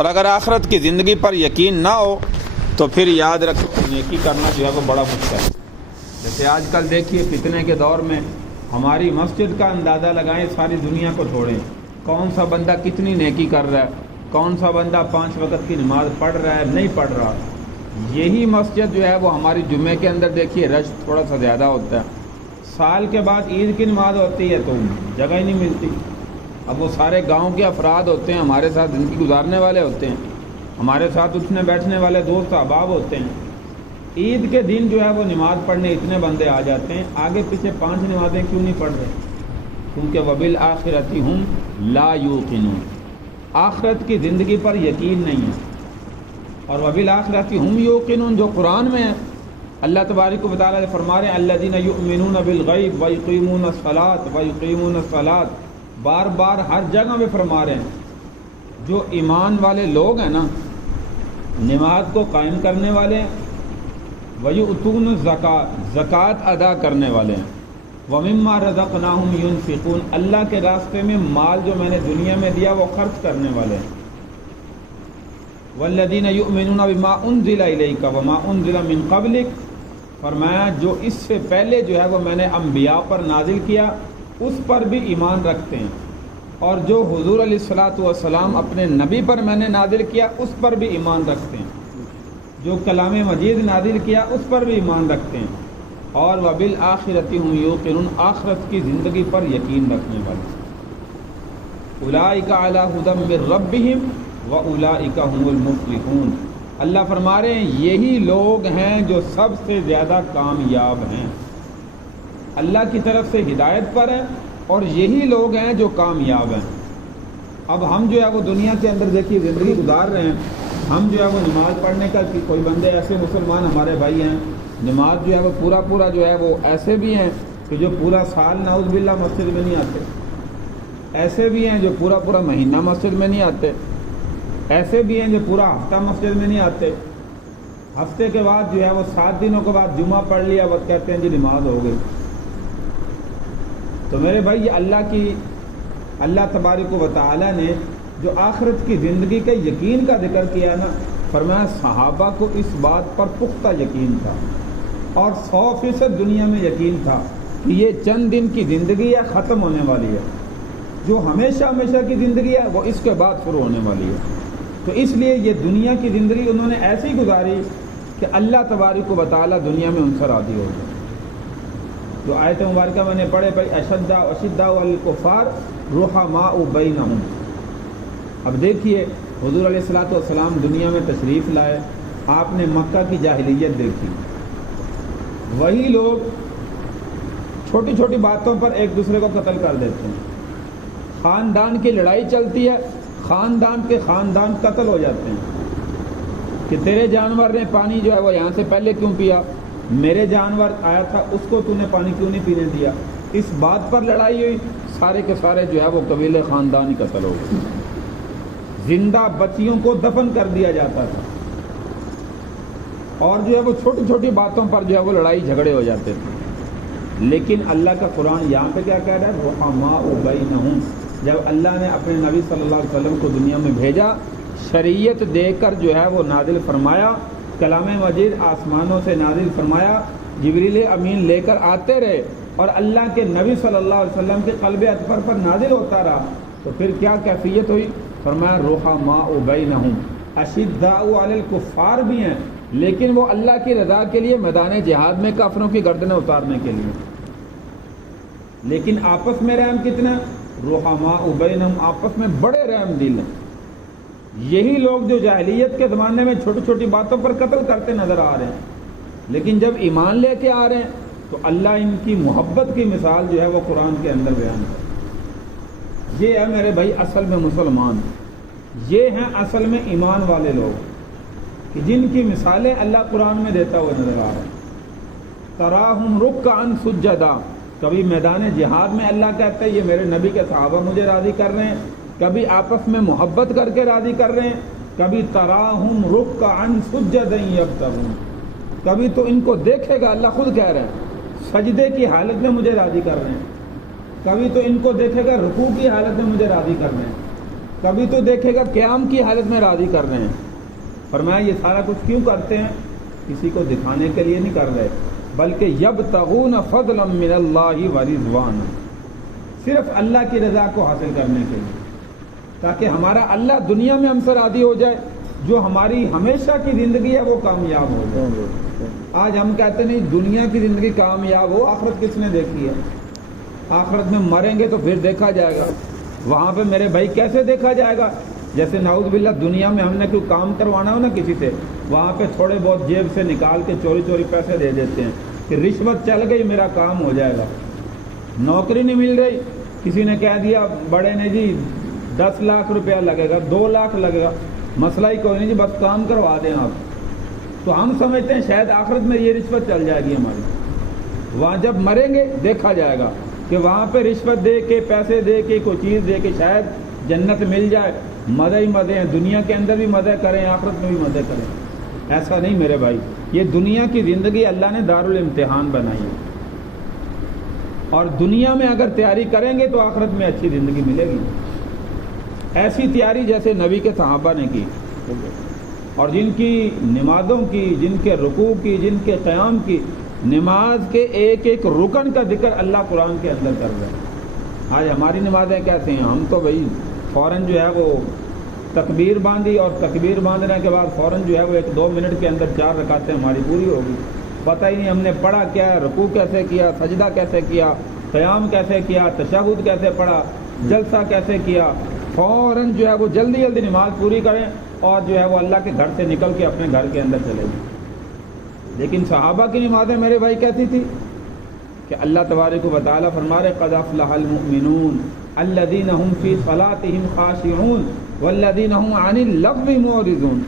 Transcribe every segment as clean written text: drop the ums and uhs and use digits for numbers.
اور اگر آخرت کی زندگی پر یقین نہ ہو تو پھر یاد رکھو کہ نیکی کرنا جو ہے وہ بڑا مشکل ہے۔ جیسے آج کل دیکھیے فتنے کے دور میں ہماری مسجد کا اندازہ لگائیں، ساری دنیا کو چھوڑیں، کون سا بندہ کتنی نیکی کر رہا ہے، کون سا بندہ 5 وقت کی نماز پڑھ رہا ہے نہیں پڑھ رہا۔ یہی مسجد جو ہے وہ ہماری جمعے کے اندر دیکھیے رش تھوڑا سا زیادہ ہوتا ہے، سال کے بعد عید کی نماز ہوتی ہے تو جگہ ہی نہیں ملتی۔ اب وہ سارے گاؤں کے افراد ہوتے ہیں، ہمارے ساتھ زندگی گزارنے والے ہوتے ہیں، ہمارے ساتھ اٹھنے بیٹھنے والے دوست احباب ہوتے ہیں۔ عید کے دن جو ہے وہ نماز پڑھنے اتنے بندے آ جاتے ہیں، آگے پیچھے 5 نمازیں کیوں نہیں پڑھ رہے؟ کیونکہ وبالآخرۃ ہم لا یوقنون، آخرت کی زندگی پر یقین نہیں ہے۔ اور وبالآخرۃ ہم یوقنون جو قرآن میں ہے، اللہ تبارک و تعالیٰ فرما رہے ہیں الذین یؤمنون بالغیب ویقیمون الصلاۃ ویقیمون الصلاۃ، بار بار ہر جگہ میں فرما رہے ہیں جو ایمان والے لوگ ہیں نا، نماز کو قائم کرنے والے ہیں، وَيُؤْتُونَ الزَّكَاةَ، زکوٰۃ ادا کرنے والے ہیں، وَمِمَّا رَزَقْنَاهُمْ يُنْفِقُونَ، اللہ کے راستے میں مال جو میں نے دنیا میں دیا وہ خرچ کرنے والے ہیں، وَالَّذِينَ يُؤْمِنُونَ بِمَا أُنزِلَ إِلَيْكَ وَمَا أُنزِلَ مِن قَبْلِكَ، فرمایا جو اس سے پہلے جو ہے وہ میں نے انبیاء پر نازل کیا اس پر بھی ایمان رکھتے ہیں، اور جو حضور علیہ الصلاۃ والسلام اپنے نبی پر میں نے نازل کیا اس پر بھی ایمان رکھتے ہیں، جو کلام مجید نازل کیا اس پر بھی ایمان رکھتے ہیں، اور وبالآخرۃ ہم یوقنون، آخرت کی زندگی پر یقین رکھنے والے۔ اولئک علی ھدی من ربہم واولئک ھم المفلحون، اللہ فرما رہے ہیں یہی لوگ ہیں جو سب سے زیادہ کامیاب ہیں، اللہ کی طرف سے ہدایت پر ہیں اور یہی لوگ ہیں جو کامیاب ہیں۔ اب ہم جو ہے وہ دنیا کے اندر دیکھیے زندگی گزار رہے ہیں، ہم جو ہے وہ نماز پڑھنے کا، کوئی بندے ایسے مسلمان ہمارے بھائی ہیں نماز جو ہے وہ پورا جو ہے وہ ایسے بھی ہیں کہ جو پورا سال نعوذ باللہ مسجد میں نہیں آتے، ایسے بھی ہیں جو پورا مہینہ مسجد میں نہیں آتے، ایسے بھی ہیں جو پورا ہفتہ مسجد میں نہیں آتے، ہفتے کے بعد جو ہے وہ 7 دنوں کے بعد جمعہ پڑھ لیا وہ کہتے ہیں جی نماز ہو گئی۔ تو میرے بھائی یہ اللہ تبارک و تعالیٰ نے جو آخرت کی زندگی کے یقین کا ذکر کیا نا، فرمایا صحابہ کو اس بات پر پختہ یقین تھا اور 100% دنیا میں یقین تھا کہ یہ چند دن کی زندگی ہے، ختم ہونے والی ہے، جو ہمیشہ کی زندگی ہے وہ اس کے بعد شروع ہونے والی ہے۔ تو اس لیے یہ دنیا کی زندگی انہوں نے ایسی ہی گزاری کہ اللہ تبارک و تعالیٰ دنیا میں ان سے راضی ہو گئے۔ جو آیت مبارکہ میں نے پڑھے بھائی اشداء علی الکفار رحماء بینہم، اب دیکھیے حضور علیہ الصلاۃ والسلام دنیا میں تشریف لائے، آپ نے مکہ کی جاہلیت دیکھی، وہی لوگ چھوٹی چھوٹی باتوں پر ایک دوسرے کو قتل کر دیتے ہیں، خاندان کی لڑائی چلتی ہے، خاندان کے خاندان قتل ہو جاتے ہیں کہ تیرے جانور نے پانی جو ہے وہ یہاں سے پہلے کیوں پیا، میرے جانور آیا تھا اس کو تو نے پانی کیوں نہیں پینے دیا، اس بات پر لڑائی ہوئی، سارے کے سارے جو ہے وہ قبیلے خاندانی قتل ہو گئے، زندہ بچیوں کو دفن کر دیا جاتا تھا، اور جو ہے وہ چھوٹی چھوٹی باتوں پر جو ہے وہ لڑائی جھگڑے ہو جاتے تھے۔ لیکن اللہ کا قرآن یہاں پہ کیا کہہ رہا ہے، رحماء بینہم، جب اللہ نے اپنے نبی صلی اللہ علیہ وسلم کو دنیا میں بھیجا، شریعت دے کر جو ہے وہ نازل فرمایا، کلام مجید آسمانوں سے نازل فرمایا، جبریل امین لے کر آتے رہے اور اللہ کے نبی صلی اللہ علیہ وسلم کے قلب اطہر پر نازل ہوتا رہا، تو پھر کیا کیفیت ہوئی، فرمایا رحماء بینہم، اشداء علی الکفار بھی ہیں لیکن وہ اللہ کی رضا کے لیے میدان جہاد میں کافروں کی گردنیں اتارنے کے لیے، لیکن آپس میں رحم کتنا، رحماء بینہم، آپس میں بڑے رحم دل ہیں۔ یہی لوگ جو جاہلیت کے زمانے میں چھوٹی چھوٹی باتوں پر قتل کرتے نظر آ رہے ہیں، لیکن جب ایمان لے کے آ رہے ہیں تو اللہ ان کی محبت کی مثال جو ہے وہ قرآن کے اندر بیان ہے۔ یہ ہے میرے بھائی اصل میں مسلمان، یہ ہیں اصل میں ایمان والے لوگ کہ جن کی مثالیں اللہ قرآن میں دیتا ہوا نظر آ رہا ہے۔ تراہم رکعا سجدا، کبھی میدان جہاد میں اللہ کہتا ہے یہ میرے نبی کے صحابہ مجھے راضی کر رہے ہیں، کبھی آپس میں محبت کر کے راضی کر رہے ہیں، کبھی تراہم رکعا سجدا یبتغون، کبھی تو ان کو دیکھے گا، اللہ خود کہہ رہے ہیں سجدے کی حالت میں مجھے راضی کر رہے ہیں، کبھی تو ان کو دیکھے گا رکوع کی حالت میں مجھے راضی کر رہے ہیں، کبھی تو دیکھے گا قیام کی حالت میں راضی کر رہے ہیں. فرمایا یہ سارا کچھ کیوں کرتے ہیں؟ کسی کو دکھانے کے لیے نہیں کر رہے، بلکہ یبتغون فضلا من اللہ ورضوانا، صرف اللہ کی رضا کو حاصل کرنے کے لیے، تاکہ ہمارا اللہ دنیا میں ہم سے راضی ہو جائے، جو ہماری ہمیشہ کی زندگی ہے وہ کامیاب ہو جائے. آج ہم کہتے نہیں دنیا کی زندگی کامیاب ہو، آخرت کس نے دیکھی ہے؟ آخرت میں مریں گے تو پھر دیکھا جائے گا. وہاں پہ میرے بھائی کیسے دیکھا جائے گا؟ جیسے نعوذ باللہ دنیا میں ہم نے کوئی کام کروانا ہو نا کسی سے، وہاں پہ تھوڑے بہت جیب سے نکال کے چوری چوری پیسے دے دیتے ہیں کہ رشوت چل گئی میرا کام ہو جائے گا. نوکری نہیں مل رہی، کسی نے کہہ دیا بڑے نے جی 10 لاکھ روپیہ لگے گا، 2 لاکھ لگے گا، مسئلہ ہی کوئی نہیں جی بس کام کروا دیں آپ. تو ہم سمجھتے ہیں شاید آخرت میں یہ رشوت چل جائے گی ہماری. وہاں جب مریں گے دیکھا جائے گا کہ وہاں پہ رشوت دے کے، پیسے دے کے، کوئی چیز دے کے شاید جنت مل جائے. مزے ہی مزے ہیں، دنیا کے اندر بھی مزے کریں، آخرت میں بھی مزے کریں. ایسا نہیں میرے بھائی، یہ دنیا کی زندگی اللہ نے دارالامتحان بنائی ہے، اور دنیا میں اگر تیاری کریں گے تو آخرت میں اچھی زندگی ملے گی. ایسی تیاری جیسے نبی کے صحابہ نے کی، اور جن کی نمازوں کی، جن کے رکوع کی، جن کے قیام کی، نماز کے ایک ایک رکن کا ذکر اللہ قرآن کے اندر کر رہے ہیں. آج ہماری نمازیں کیسے ہیں؟ ہم تو بھائی فوراً جو ہے وہ تکبیر باندھی، اور تکبیر باندھنے کے بعد فوراً جو ہے وہ 1-2 منٹ کے اندر 4 رکعتیں ہماری پوری ہوگی. پتہ ہی نہیں ہم نے پڑھا کیا ہے، رکوع کیسے کیا، سجدہ کیسے کیا، قیام کیسے کیا، تشہد کیسے پڑھا، جلسہ کیسے کیا. فوراً جو ہے وہ جلدی جلدی نماز پوری کریں اور جو ہے وہ اللہ کے گھر سے نکل کے اپنے گھر کے اندر چلے جائیں. لیکن صحابہ کی نمازیں میرے بھائی کہتی تھی کہ اللہ تبارک و تعالیٰ فرما رہے قد افلح المؤمنون الذین هم فی صلاتهم خاشعون والذین هم عن اللغو معرضون.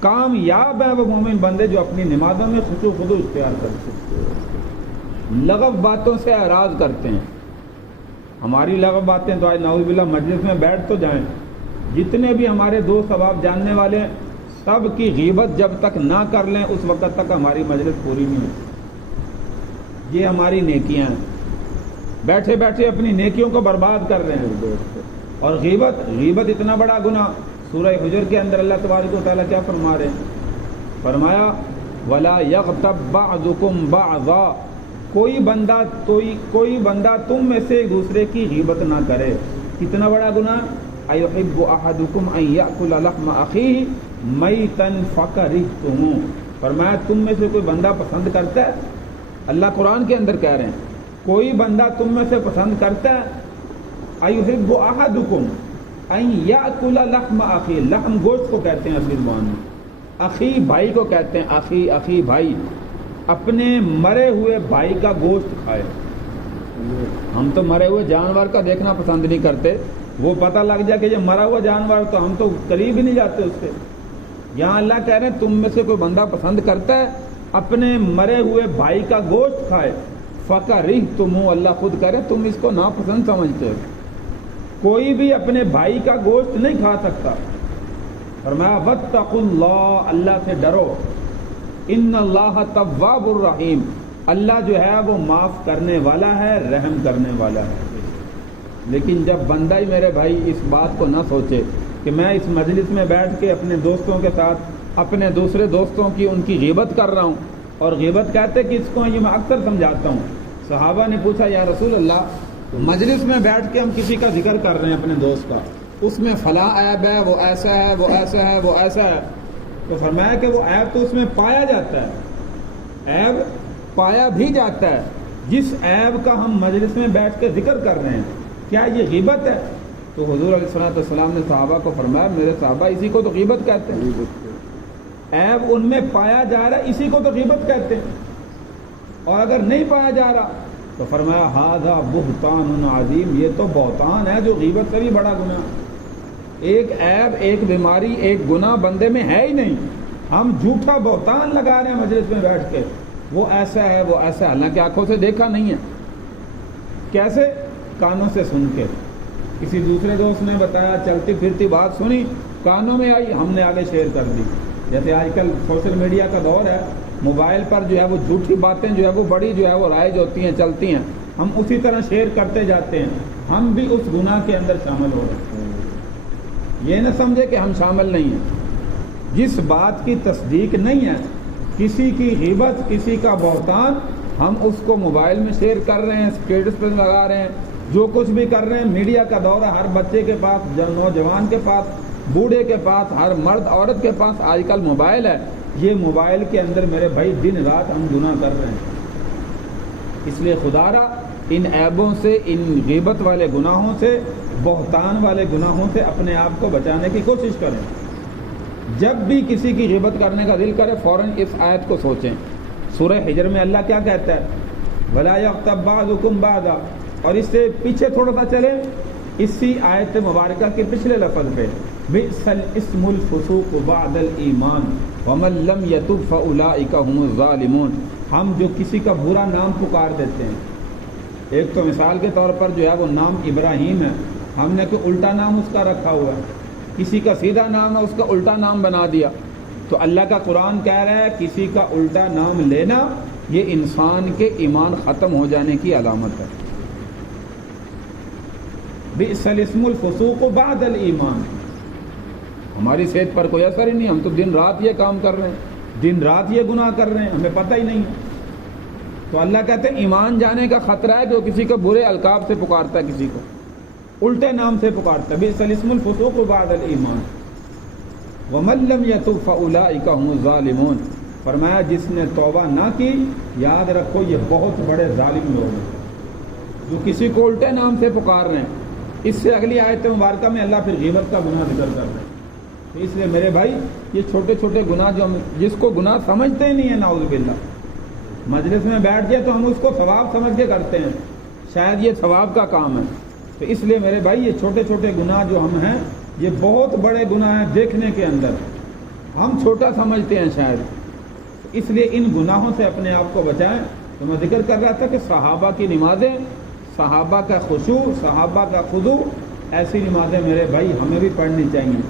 کامیاب ہے وہ مومن بندے جو اپنی نمازوں میں خشوع و خضوع اختیار کرتے ہیں، لغو باتوں سے اعراض کرتے ہیں. ہماری لغو باتیں تو آج نعوذ باللہ مجلس میں بیٹھ تو جائیں، جتنے بھی ہمارے دوست احباب جاننے والے ہیں سب کی غیبت جب تک نہ کر لیں اس وقت تک ہماری مجلس پوری نہیں ہوتی. یہ ہماری نیکیاں ہیں، بیٹھے بیٹھے اپنی نیکیوں کو برباد کر رہے ہیں. اور غیبت اتنا بڑا گناہ. سورہ حجر کے اندر اللہ تبارک و تعالیٰ کیا فرما رہے ہیں؟ فرمایا وَلَا يَغْتَبْ بَعْضُكُمْ بَعْضًا، کوئی بندہ تم میں سے ایک دوسرے کی غیبت نہ کرے. کتنا بڑا گناہ. أَيُحِبُّ أَحَدُكُمْ أَن يَأْكُلَ لَحْمَ أَخِيهِ مَيْتًا فَكَرِهْتُمُوهُ. فرمایا تم میں سے کوئی بندہ پسند کرتا ہے، اللہ قرآن کے اندر کہہ رہے ہیں کوئی بندہ تم میں سے پسند کرتا ہے، أَيُحِبُّ أَحَدُكُمْ أَن يَأْكُلَ لَحْمَ أَخِيهِ، لحم گوشت کو کہتے ہیں اصلی زبان میں، اخی بھائی کو کہتے ہیں، اخی بھائی، اپنے مرے ہوئے بھائی کا گوشت کھائے. ہم تو مرے ہوئے جانور کا دیکھنا پسند نہیں کرتے، وہ پتہ لگ جائے کہ یہ مرا ہوا جانور تو ہم تو قریب ہی نہیں جاتے اس سے. یہاں اللہ کہہ رہے ہیں تم میں سے کوئی بندہ پسند کرتا ہے اپنے مرے ہوئے بھائی کا گوشت کھائے، فَكَرِهْتُمُوهُ، اللہ خود کہہ رہے تم اس کو ناپسند سمجھتے ہو. کوئی بھی اپنے بھائی کا گوشت نہیں کھا سکتا. فرمایا وَاتَّقُوا اللَّهَ، اللہ سے ڈرو، ان اللہ تواب الرحیم، اللہ جو ہے وہ معاف کرنے والا ہے، رحم کرنے والا ہے. لیکن جب بندہ ہی میرے بھائی اس بات کو نہ سوچے کہ میں اس مجلس میں بیٹھ کے اپنے دوستوں کے ساتھ اپنے دوسرے دوستوں کی ان کی غیبت کر رہا ہوں، اور غیبت کہتے کہ اس کو یہ میں اکثر سمجھاتا ہوں. صحابہ نے پوچھا یا رسول اللہ مجلس میں بیٹھ کے ہم کسی کا ذکر کر رہے ہیں اپنے دوست کا، اس میں فلاں عیب ہے، وہ ایسا ہے، وہ ایسا ہے، وہ ایسا ہے، تو فرمایا کہ وہ عیب تو اس میں پایا جاتا ہے، عیب پایا بھی جاتا ہے. جس عیب کا ہم مجلس میں بیٹھ کے ذکر کر رہے ہیں کیا یہ غیبت ہے؟ تو حضور علیہ الصلوۃ والسلام نے صحابہ کو فرمایا میرے صحابہ اسی کو تو غیبت کہتے ہیں، عیب ان میں پایا جا رہا ہے اسی کو تو غیبت کہتے ہیں. اور اگر نہیں پایا جا رہا تو فرمایا ھذا بہتان عظیم، یہ تو بہتان ہے جو غیبت سے بھی بڑا گناہ. ایک عیب، ایک بیماری، ایک گناہ بندے میں ہے ہی نہیں، ہم جھوٹا بہتان لگا رہے ہیں مجلس میں بیٹھ کے، وہ ایسا ہے، وہ ایسا ہے، حالانکہ آنکھوں سے دیکھا نہیں ہے. کیسے؟ کانوں سے سن کے. کسی دوسرے دوست نے بتایا، چلتی پھرتی بات سنی، کانوں میں آئی، ہم نے آگے شیئر کر دی. جیسے آج کل سوشل میڈیا کا دور ہے، موبائل پر جو ہے وہ جھوٹی باتیں جو ہے وہ بڑی جو ہے وہ رائج ہوتی ہیں، چلتی ہیں، ہم اسی طرح شیئر کرتے جاتے ہیں، ہم بھی اس گناہ کے اندر شامل ہو رہے ہیں. یہ نہ سمجھے کہ ہم شامل نہیں ہیں۔ جس بات کی تصدیق نہیں ہے، کسی کی غیبت، کسی کا بہتان، ہم اس کو موبائل میں شیئر کر رہے ہیں، اسٹیٹس پہ لگا رہے ہیں، جو کچھ بھی کر رہے ہیں۔ میڈیا کا دور ہے، ہر بچے کے پاس، نوجوان کے پاس، بوڑھے کے پاس، ہر مرد عورت کے پاس آج کل موبائل ہے۔ یہ موبائل کے اندر میرے بھائی دن رات ہم گناہ کر رہے ہیں۔ اس لیے خدا را ان عیبوں سے، ان غیبت والے گناہوں سے، بہتان والے گناہوں سے اپنے آپ کو بچانے کی کوشش کریں۔ جب بھی کسی کی غیبت کرنے کا دل کرے فوراً اس آیت کو سوچیں۔ سورہ حجر میں اللہ کیا کہتا ہے؟ وَلَا يَغْتَبْ بَعْضُكُمْ بَعْضًا، اور اس سے پیچھے تھوڑا سا چلیں، اسی آیت مبارکہ کے پچھلے لفظ پہ بئس الاسم الفسوق بعد الایمان ومن لم یتب فاولئک هم الظالمون۔ ہم جو کسی کا برا نام پکار دیتے ہیں، ایک تو مثال کے طور پر جو ہے وہ نام ابراہیم ہے، ہم نے کوئی الٹا نام اس کا رکھا ہوا ہے، کسی کا سیدھا نام ہے اس کا الٹا نام بنا دیا، تو اللہ کا قرآن کہہ رہا ہے کسی کا الٹا نام لینا یہ انسان کے ایمان ختم ہو جانے کی علامت ہے۔ بئس الاسم الفسوق بعد الایمان، ہماری صحت پر کوئی اثر ہی نہیں، ہم تو دن رات یہ کام کر رہے ہیں، دن رات یہ گناہ کر رہے ہیں، ہمیں پتہ ہی نہیں ہے۔ تو اللہ کہتے ہیں ایمان جانے کا خطرہ ہے کہ وہ کسی کو برے القاب سے پکارتا ہے، کسی کو الٹے نام سے پکارتا ہے۔ بئس الاسم الفسوق بعد الایمان ومن لم یتب فاولئک هم الظالمون، فرمایا جس نے توبہ نہ کی، یاد رکھو یہ بہت بڑے ظالم لوگ ہیں جو کسی کو الٹے نام سے پکار رہے ہیں۔ اس سے اگلی آیت مبارکہ میں اللہ پھر غیبت کا گناہ ذکر کر رہے ہیں۔ تو اس لیے میرے بھائی یہ چھوٹے چھوٹے گناہ جو ہم جس کو گناہ سمجھتے ہی نہیں ہیں، نعوذ باللہ، مجلس میں بیٹھ جائے تو ہم اس کو ثواب سمجھ کے کرتے ہیں، شاید یہ ثواب کا کام ہے۔ تو اس لیے میرے بھائی یہ چھوٹے چھوٹے گناہ جو ہم ہیں یہ بہت بڑے گناہ ہیں، دیکھنے کے اندر ہم چھوٹا سمجھتے ہیں شاید، اس لیے ان گناہوں سے اپنے آپ کو بچائیں۔ تو میں ذکر کر رہا تھا کہ صحابہ کی نمازیں، صحابہ کا خشوع، صحابہ کا خضوع، ایسی نمازیں میرے بھائی ہمیں بھی پڑھنی چاہیے۔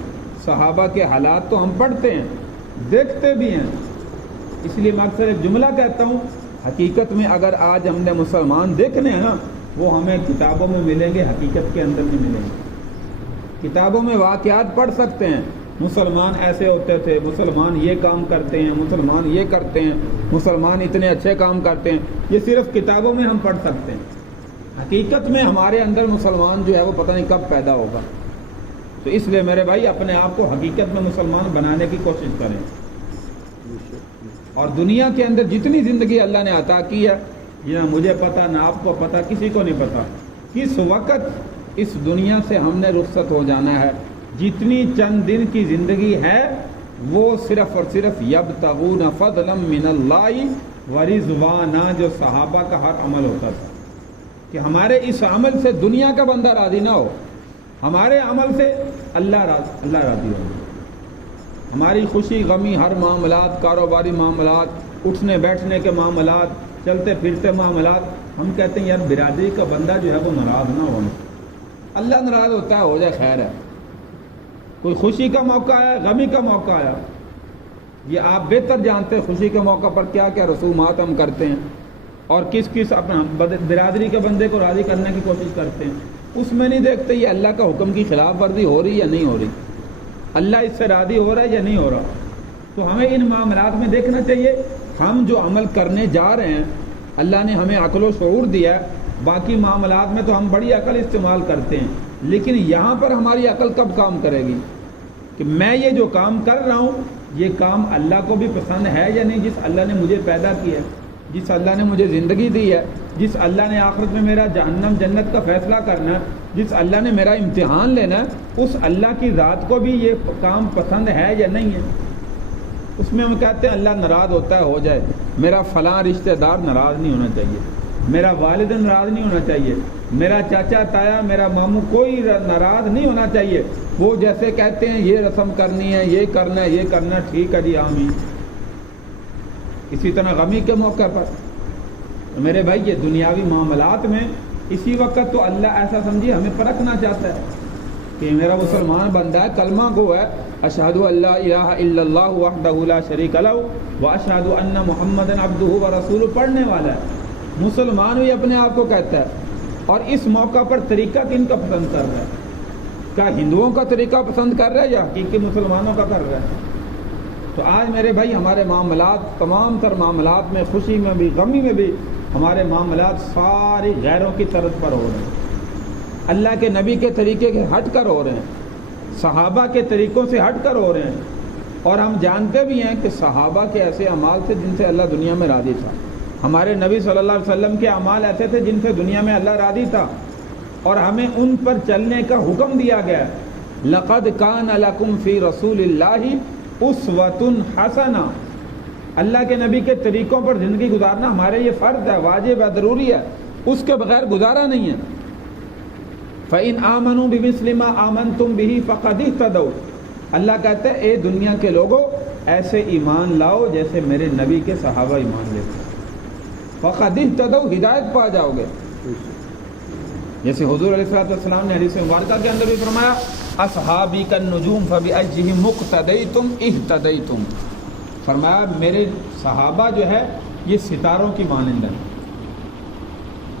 صحابہ کے حالات تو ہم پڑھتے ہیں، دیکھتے بھی ہیں، اس لیے میں اکثر ایک جملہ کہتا ہوں، حقیقت میں اگر آج ہم نے مسلمان دیکھنے ہیں نا، وہ ہمیں کتابوں میں ملیں گے، حقیقت کے اندر نہیں ملیں گے۔ کتابوں میں واقعات پڑھ سکتے ہیں، مسلمان ایسے ہوتے تھے، مسلمان یہ کام کرتے ہیں، مسلمان یہ کرتے ہیں، مسلمان اتنے اچھے کام کرتے ہیں، یہ صرف کتابوں میں ہم پڑھ سکتے ہیں۔ حقیقت میں ہمارے اندر مسلمان جو ہے وہ پتہ نہیں کب پیدا ہوگا۔ تو اس لیے میرے بھائی اپنے آپ کو حقیقت میں مسلمان بنانے کی کوشش کریں، اور دنیا کے اندر جتنی زندگی اللہ نے عطا کی ہے، یہ نہ مجھے پتہ، نہ آپ کو پتہ، کسی کو نہیں پتہ کس وقت اس دنیا سے ہم نے رخصت ہو جانا ہے۔ جتنی چند دن کی زندگی ہے وہ صرف اور صرف یبتغون فضلا من اللہ ورضوانا، جو صحابہ کا ہر عمل ہوتا تھا کہ ہمارے اس عمل سے دنیا کا بندہ راضی نہ ہو، ہمارے عمل سے اللہ راضی ہو۔ ہماری خوشی غمی، ہر معاملات، کاروباری معاملات، اٹھنے بیٹھنے کے معاملات، چلتے پھرتے معاملات، ہم کہتے ہیں یار برادری کا بندہ جو ہے وہ ناراض نہ ہو، اللہ ناراض ہوتا ہے، ہو جائے خیر ہے۔ کوئی خوشی کا موقع آیا، غمی کا موقع آیا، یہ آپ بہتر جانتے ہیں خوشی کے موقع پر کیا کیا رسومات ہم کرتے ہیں اور کس کس اپنا برادری کے بندے کو راضی کرنے کی کوشش کرتے ہیں، اس میں نہیں دیکھتے یہ اللہ کا حکم کی خلاف ورزی ہو رہی یا نہیں ہو رہی، اللہ اس سے راضی ہو رہا ہے یا نہیں ہو رہا۔ تو ہمیں ان معاملات میں دیکھنا چاہیے، ہم جو عمل کرنے جا رہے ہیں اللہ نے ہمیں عقل و شعور دیا ہے، باقی معاملات میں تو ہم بڑی عقل استعمال کرتے ہیں، لیکن یہاں پر ہماری عقل کب کام کرے گی کہ میں یہ جو کام کر رہا ہوں یہ کام اللہ کو بھی پسند ہے یا نہیں، جس اللہ نے مجھے پیدا کیا ہے، جس اللہ نے مجھے زندگی دی ہے، جس اللہ نے آخرت میں میرا جہنم جنت کا فیصلہ کرنا ہے، جس اللہ نے میرا امتحان لینا ہے، اس اللہ کی ذات کو بھی یہ کام پسند ہے یا نہیں ہے۔ اس میں ہم کہتے ہیں اللہ ناراض ہوتا ہے، ہو جائے، میرا فلاں رشتہ دار ناراض نہیں ہونا چاہیے، میرا والد ناراض نہیں ہونا چاہیے، میرا چاچا تایا، میرا ماموں، کوئی ناراض نہیں ہونا چاہیے۔ وہ جیسے کہتے ہیں یہ رسم کرنی ہے، یہ کرنا ہے، یہ کرنا، ٹھیک ہے جی، آمین۔ اسی طرح غمی کے موقع پر میرے بھائی یہ دنیاوی معاملات میں اسی وقت تو اللہ ایسا سمجھیے ہمیں پرکھنا چاہتا ہے کہ میرا مسلمان بندہ ہے، کلمہ گو ہے، اشہد ان لا الہ الا اللہ وحدہ لا شریک لہ واشہد ان محمدا عبدہ ورسولہ پڑھنے والا ہے، مسلمان بھی اپنے آپ کو کہتا ہے، اور اس موقع پر طریقہ کن کا پسند کر رہا ہے؟ کیا ہندوؤں کا طریقہ پسند کر رہا ہے یا حقیقی مسلمانوں کا کر رہا ہے؟ تو آج میرے بھائی ہمارے معاملات، تمام تر معاملات میں، خوشی میں بھی غمی میں بھی، ہمارے معاملات ساری غیروں کی طرف پر ہو رہے ہیں، اللہ کے نبی کے طریقے کے ہٹ کر ہو رہے ہیں، صحابہ کے طریقوں سے ہٹ کر ہو رہے ہیں۔ اور ہم جانتے بھی ہیں کہ صحابہ کے ایسے اعمال تھے جن سے اللہ دنیا میں راضی تھا، ہمارے نبی صلی اللہ علیہ وسلم کے اعمال ایسے تھے جن سے دنیا میں اللہ راضی تھا، اور ہمیں ان پر چلنے کا حکم دیا گیا ہے۔ لقد کان لکم فی رسول اللہ اسوۃ حسنہ، اللہ کے نبی کے طریقوں پر زندگی گزارنا ہمارے یہ فرض ہے، واجب ہے، ضروری ہے، اس کے بغیر گزارا نہیں ہے۔ فَإِنْ آمَنُوا بِمِثْلِ مَا آمَنْتُمْ بِهِ فَقَدِ اهْتَدَوْا، اللہ کہتے ہیں اے دنیا کے لوگوں ایسے ایمان لاؤ جیسے میرے نبی کے صحابہ ایمان لیتے، فَقَدِ اهْتَدَوْا، ہدایت پا جاؤ گے۔ جیسے حضور علیہ السلام نے حدیث مبارکہ کے اندر بھی فرمایا اصحابی کالنجوم فبأیہم مقتدیتم اہتدیتم، فرمایا میرے صحابہ جو ہے یہ ستاروں کی مانند ہیں،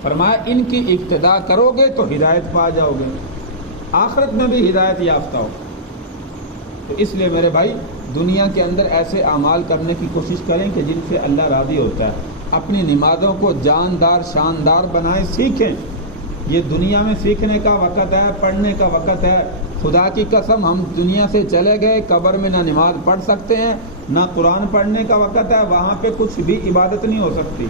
فرمایا ان کی اقتداء کرو گے تو ہدایت پا جاؤ گے، آخرت میں بھی ہدایت یافتہ ہو۔ تو اس لیے میرے بھائی دنیا کے اندر ایسے اعمال کرنے کی کوشش کریں کہ جن سے اللہ راضی ہوتا ہے، اپنی نمازوں کو جاندار شاندار بنائیں، سیکھیں، یہ دنیا میں سیکھنے کا وقت ہے، پڑھنے کا وقت ہے۔ خدا کی قسم ہم دنیا سے چلے گئے، قبر میں نہ نماز پڑھ سکتے ہیں، نہ قرآن پڑھنے کا وقت ہے، وہاں پہ کچھ بھی عبادت نہیں ہو سکتی۔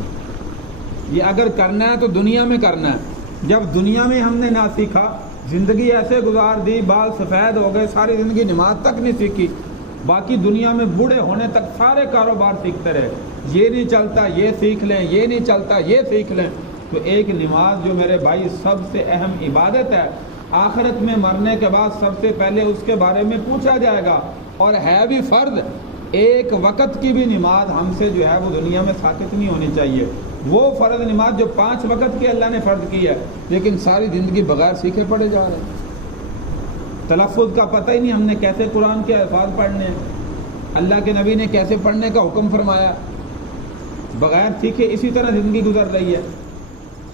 یہ اگر کرنا ہے تو دنیا میں کرنا ہے۔ جب دنیا میں ہم نے نہ سیکھا، زندگی ایسے گزار دی، بال سفید ہو گئے، ساری زندگی نماز تک نہیں سیکھی، باقی دنیا میں بوڑھے ہونے تک سارے کاروبار سیکھتے رہے، یہ نہیں چلتا یہ سیکھ لیں، یہ نہیں چلتا یہ سیکھ لیں۔ تو ایک نماز جو میرے بھائی سب سے اہم عبادت ہے، آخرت میں مرنے کے بعد سب سے پہلے اس کے بارے میں پوچھا جائے گا، اور ہے بھی فرض۔ ایک وقت کی بھی نماز ہم سے جو ہے وہ دنیا میں ساقط نہیں ہونی چاہیے، وہ فرض نماز جو 5 وقت کی اللہ نے فرض کی ہے، لیکن ساری زندگی بغیر سیکھے پڑے جا رہے ہیں۔ تلفظ کا پتہ ہی نہیں ہم نے کیسے قرآن کے الفاظ پڑھنے ہیں، اللہ کے نبی نے کیسے پڑھنے کا حکم فرمایا، بغیر سیکھے اسی طرح زندگی گزر رہی ہے۔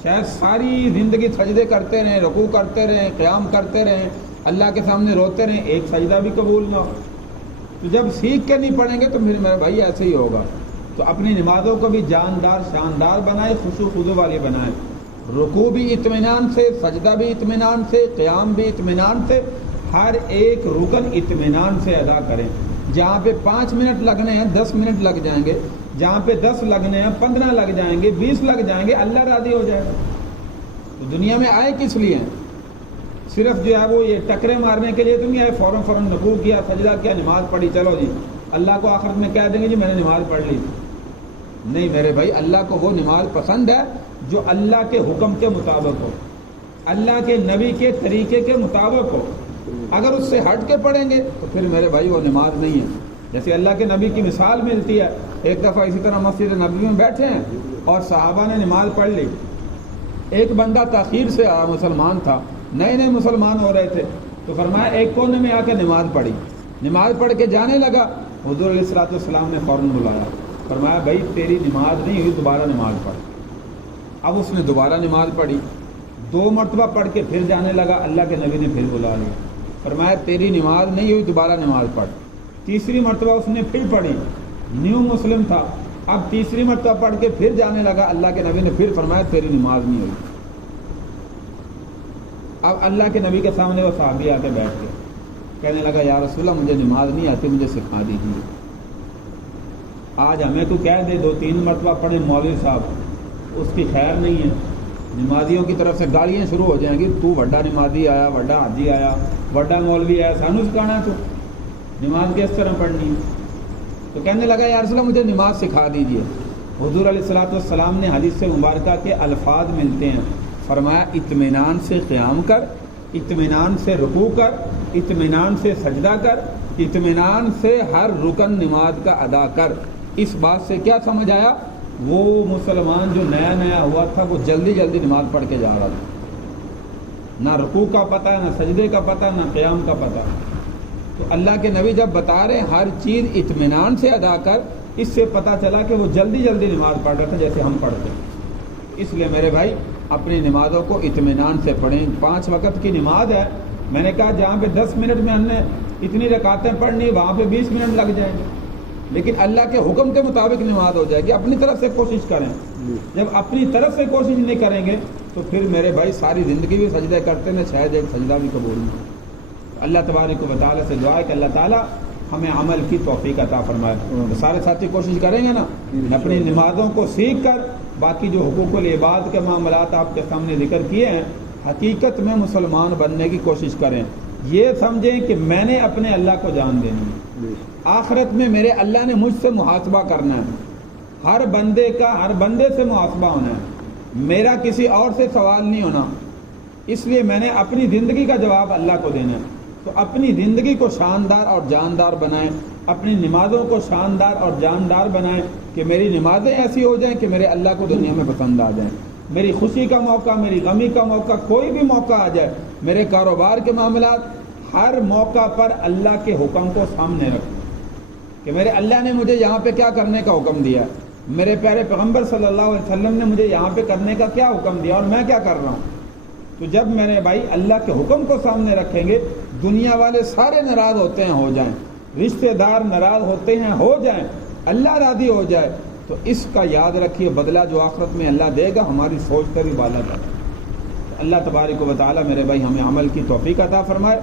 شاید ساری زندگی سجدے کرتے رہیں، رکوع کرتے رہیں، قیام کرتے رہیں، اللہ کے سامنے روتے رہیں، ایک سجدہ بھی قبول نہ ہو۔ تو جب سیکھ کے نہیں پڑھیں گے تو پھر میرے بھائی ایسے ہی ہوگا۔ تو اپنی نمازوں کو بھی جاندار شاندار بنائیں، خشوع خضوع والی بنائیں، رکوع بھی اطمینان سے، سجدہ بھی اطمینان سے، قیام بھی اطمینان سے، ہر ایک رکن اطمینان سے ادا کریں۔ جہاں پہ 5 منٹ لگنے ہیں 10 منٹ لگ جائیں گے، جہاں پہ 10 لگنے ہیں 15 لگ جائیں گے، 20 لگ جائیں گے، اللہ راضی ہو جائے گا۔ تو دنیا میں آئے کس لیے ہیں؟ صرف جو ہے وہ یہ ٹکرے مارنے کے لیے تو نہیں آئے، فوراً فوراً رکوع کیا، سجدہ کیا، نماز پڑھی، چلو جی اللہ کو آخرت میں کہہ دیں گے جی میں نے نماز پڑھ لی۔ نہیں میرے بھائی، اللہ کو وہ نماز پسند ہے جو اللہ کے حکم کے مطابق ہو، اللہ کے نبی کے طریقے کے مطابق ہو۔ اگر اس سے ہٹ کے پڑھیں گے تو پھر میرے بھائی وہ نماز نہیں ہے۔ جیسے اللہ کے نبی کی مثال ملتی ہے، ایک دفعہ اسی طرح مسجد نبوی میں بیٹھے ہیں اور صحابہ نے نماز پڑھ لی، ایک بندہ تاخیر سے آیا، مسلمان تھا، نئے نئے مسلمان ہو رہے تھے، تو فرمایا ایک کونے میں آ کے نماز پڑھی، نماز پڑھ کے جانے لگا، حضور علیہ السلام نے فوراً بلایا، فرمایا بھائی تیری نماز نہیں ہوئی، دوبارہ نماز پڑھ۔ اب اس نے دوبارہ نماز پڑھی، 2 مرتبہ پڑھ کے پھر جانے لگا، اللہ کے نبی نے پھر بلا لیا، فرمایا تیری نماز نہیں ہوئی، دوبارہ نماز پڑھ۔ تیسری مرتبہ اس نے پھر پڑھی، نیو مسلم تھا، اب تیسری مرتبہ پڑھ کے پھر جانے لگا، اللہ کے نبی نے پھر فرمایا تیری نماز نہیں ہوئی۔ اب اللہ کے نبی کے سامنے وہ صحابی آ کے بیٹھ گئے، کہنے لگا یا رسول اللہ مجھے نماز نہیں آتی، مجھے سکھا دیجیے۔ آج ہمیں تو کہہ دے 2-3 مرتبہ پڑھے مولوی صاحب، اس کی خیر نہیں ہے، نمازیوں کی طرف سے گالیاں شروع ہو جائیں گی، تو وڈا نمازی آیا، وڈا حاجی آیا، وڈا مولوی آیا، سانو سکھانا تو نماز کس طرح پڑھنی ہے۔ تو کہنے لگا یا رسول اللہ مجھے نماز سکھا دیجیے۔ حضور علیہ السلام نے حدیث مبارکہ کے الفاظ ملتے ہیں، فرمایا اطمینان سے قیام کر، اطمینان سے رکوع کر، اطمینان سے سجدہ کر، اطمینان سے ہر رکن نماز کا ادا کر۔ اس بات سے کیا سمجھ آیا؟ وہ مسلمان جو نیا نیا ہوا تھا وہ جلدی جلدی نماز پڑھ کے جا رہا تھا، نہ رکوع کا پتہ، نہ سجدے کا پتہ، نہ قیام کا پتہ۔ تو اللہ کے نبی جب بتا رہے ہیں ہر چیز اطمینان سے ادا کر، اس سے پتہ چلا کہ وہ جلدی جلدی نماز پڑھ رہا تھا جیسے ہم پڑھتے ہیں۔ اس لیے میرے بھائی اپنی نمازوں کو اطمینان سے پڑھیں۔ 5 وقت کی نماز ہے، میں نے کہا جہاں پہ 10 منٹ میں ہم نے اتنی رکعتیں پڑھنی وہاں پہ 20 منٹ لگ جائیں گے، لیکن اللہ کے حکم کے مطابق نماز ہو جائے گی۔ اپنی طرف سے کوشش کریں، جب اپنی طرف سے کوشش نہیں کریں گے تو پھر میرے بھائی ساری زندگی بھی سجدے کرتے ہیں، شاید ایک سجدہ بھی قبول نہیں۔ اللہ تبارک و تعالیٰ سے دعا ہے کہ اللہ تعالیٰ ہمیں عمل کی توفیق عطا فرمائے۔ تو سارے ساتھی کوشش کریں گے نا اپنی نمازوں کو سیکھ کر باقی جو حقوق العباد کے معاملات آپ کے سامنے ذکر کیے ہیں حقیقت میں مسلمان بننے کی کوشش کریں۔ یہ سمجھیں کہ میں نے اپنے اللہ کو جان دینی ہے، آخرت میں میرے اللہ نے مجھ سے محاسبہ کرنا ہے، ہر بندے سے محاسبہ ہونا ہے، میرا کسی اور سے سوال نہیں ہونا، اس لیے میں نے اپنی زندگی کا جواب اللہ کو دینا ہے۔ تو اپنی زندگی کو شاندار اور جاندار بنائیں، اپنی نمازوں کو شاندار اور جاندار بنائیں کہ میری نمازیں ایسی ہو جائیں کہ میرے اللہ کو دنیا میں پسند آ جائیں۔ میری خوشی کا موقع، میری غمی کا موقع، کوئی بھی موقع آ جائے، میرے کاروبار کے معاملات، ہر موقع پر اللہ کے حکم کو سامنے رکھیں کہ میرے اللہ نے مجھے یہاں پہ کیا کرنے کا حکم دیا، میرے پیارے پیغمبر صلی اللہ علیہ وسلم نے مجھے یہاں پہ کرنے کا کیا حکم دیا اور میں کیا کر رہا ہوں۔ تو جب میرے بھائی اللہ کے حکم کو سامنے رکھیں گے، دنیا والے سارے ناراض ہوتے ہیں ہو جائیں، رشتہ دار ناراض ہوتے ہیں ہو جائیں، اللہ راضی ہو جائے، تو اس کا یاد رکھیے بدلہ جو آخرت میں اللہ دے گا ہماری سوچ سے بھی بالا کر۔ اللہ تبارک و تعالیٰ میرے بھائی ہمیں عمل کی توفیق عطا فرمائے،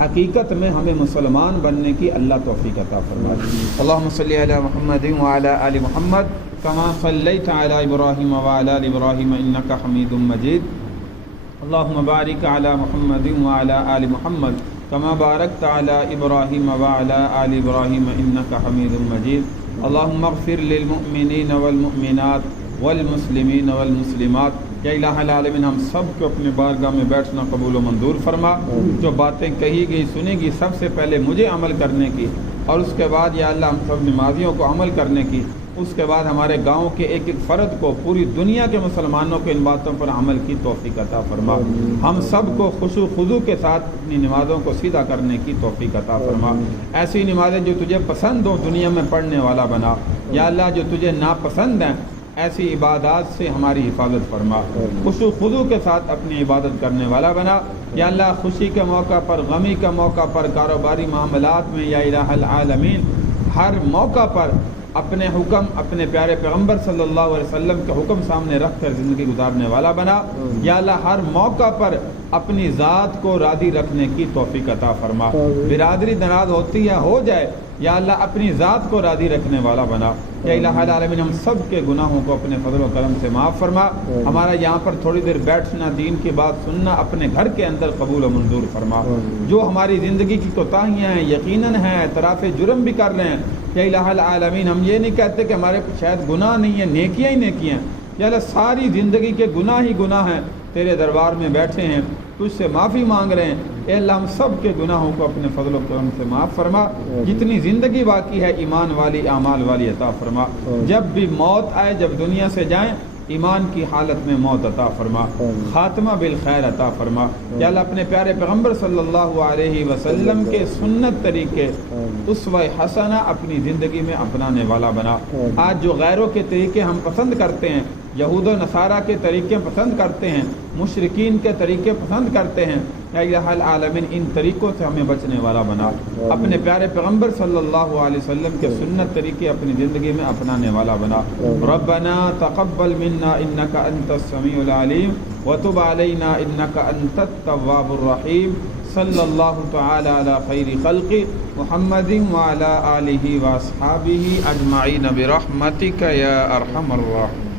حقیقت میں ہمیں مسلمان بننے کی اللہ توفیق عطا فرمائے۔ اللہم صلی علی محمد وعلی آل محمد کما صلیت علی ابراہیم وعلی آل ابراہیم انک حمید مجید۔ اللہم بارک علی محمد وعلی آل محمد کما بارکت علی ابراہیم وعلی آل ابراہیم انک حمید مجید۔ اللہم اغفر للمؤمنین والمؤمنات والمسلمین والمسلمات۔ یا الہ العالمین ہم سب کو اپنے بارگاہ میں بیٹھنا قبول و منظور فرما۔ جو باتیں کہی گئی سنی گئی سب سے پہلے مجھے عمل کرنے کی، اور اس کے بعد یا اللہ ہم سب نمازیوں کو عمل کرنے کی، اس کے بعد ہمارے گاؤں کے ایک ایک فرد کو، پوری دنیا کے مسلمانوں کو ان باتوں پر عمل کی توفیق عطا فرما۔ ہم سب کو خشوع و خضوع کے ساتھ اپنی نمازوں کو سیدھا کرنے کی توفیق عطا فرما۔ ایسی نمازیں جو تجھے پسند ہوں دنیا میں پڑھنے والا بنا، یا اللہ جو تجھے ناپسند ہیں ایسی عبادات سے ہماری حفاظت فرما۔ خشوع و خضوع کے ساتھ اپنی عبادت کرنے والا بنا، یا اللہ خوشی کے موقع پر، غمی کے موقع پر، کاروباری معاملات میں، یا الہ العالمین ہر موقع پر اپنے حکم، اپنے پیارے پیغمبر صلی اللہ علیہ وسلم کے حکم سامنے رکھ کر زندگی گزارنے والا بنا۔ یا اللہ ہر موقع پر اپنی ذات کو راضی رکھنے کی توفیق عطا فرما۔ برادری ناراض ہوتی ہے ہو جائے، یا اللہ اپنی ذات کو راضی رکھنے والا بنا۔ یا الہ العالمین ہم سب کے گناہوں کو اپنے فضل و کرم سے معاف فرما۔ ہمارا یہاں پر تھوڑی دیر بیٹھنا، دین کی بات سننا اپنے گھر کے اندر قبول و منظور فرما۔ جو ہماری زندگی کی کوتاہیاں ہیں یقیناً ہیں، اعتراف جرم بھی کر رہے ہیں، یا الہ العالمین ہم یہ نہیں کہتے کہ ہمارے شاید گناہ نہیں ہیں، نیکیاں ہی نیکیاں ہیں، یا اللہ ساری زندگی کے گناہ ہی گناہ ہیں، تیرے دربار میں بیٹھے ہیں، تجھ سے معافی مانگ رہے ہیں۔ اے اللہ ہم سب کے گناہوں کو اپنے فضل و کرم سے معاف فرما۔ جتنی زندگی باقی ہے ایمان والی، اعمال والی عطا فرما۔ جب بھی موت آئے، جب دنیا سے جائیں، ایمان کی حالت میں موت عطا فرما، خاتمہ بالخیر عطا فرما۔ یا اللہ اپنے پیارے پیغمبر صلی اللہ علیہ وسلم کے سنت طریقے، اسوہ حسنہ اپنی زندگی میں اپنانے والا بنا۔ آج جو غیروں کے طریقے ہم پسند کرتے ہیں، یہود و نصارہ کے طریقے پسند کرتے ہیں، مشرکین کے طریقے پسند کرتے ہیں، یا الہ العالمین ان طریقوں سے ہمیں بچنے والا بنا۔ اپنے پیارے پیغمبر صلی اللہ علیہ وسلم کے سنت طریقے اپنی زندگی میں اپنانے والا بنا۔ ربنا تقبل منا انک انت السمیع العلیم وتب علینا انک انت التواب الرحیم۔ صلی اللہ تعالی علی خیر خلق محمد وعلی آلہ واصحابہ اجمعین برحمتک یا ارحم الراحمین۔